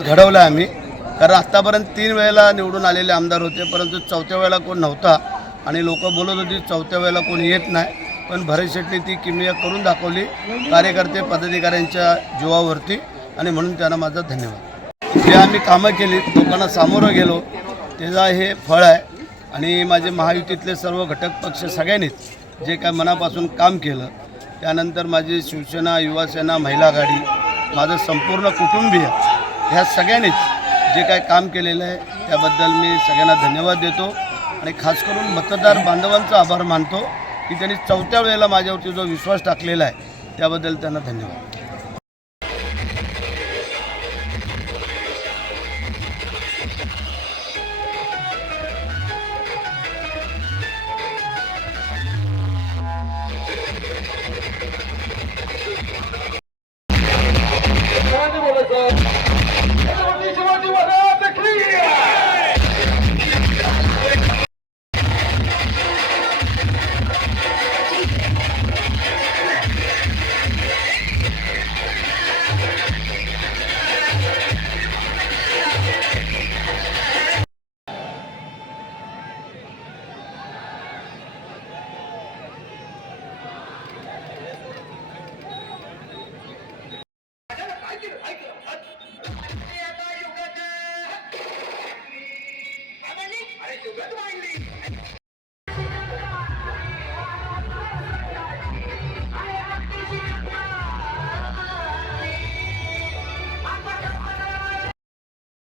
घडवलं आम्ही, कारण आत्तापर्यंत 3 वेळेला निवडून आलेले आमदार होते, परंतु चौथ्या वेळेला कोण नव्हता आणि लोक बोलत होती चौथ्या वेळेला कोण येत नाही. पण भरत शेट्टी ती किमया करून दाखवली कार्यकर्ते पदाधिकाऱ्यांच्या जीवावरती, आणि म्हणून त्यांना माझा धन्यवाद. जे आम्ही कामं केली, लोकांना सामोरं गेलो, त्याचा हे फळ आहे. आणि माझे महायुतीतले सर्व घटक पक्ष सगळ्यांनीच जे काय मनापासून काम केलं, त्यानंतर माझी शिवसेना, युवासेना, महिला आघाडी, माझं संपूर्ण कुटुंबीय, ह्या सगळ्यांनीच जे काय काम केलेलं आहे त्याबद्दल मी सगळ्यांना धन्यवाद देतो. आणि खास करून मतदार बांधवांचा आभार मानतो की त्यांनी चौथ्या वेळेला माझ्यावरती जो विश्वास टाकलेला आहे त्याबद्दल त्यांना धन्यवाद.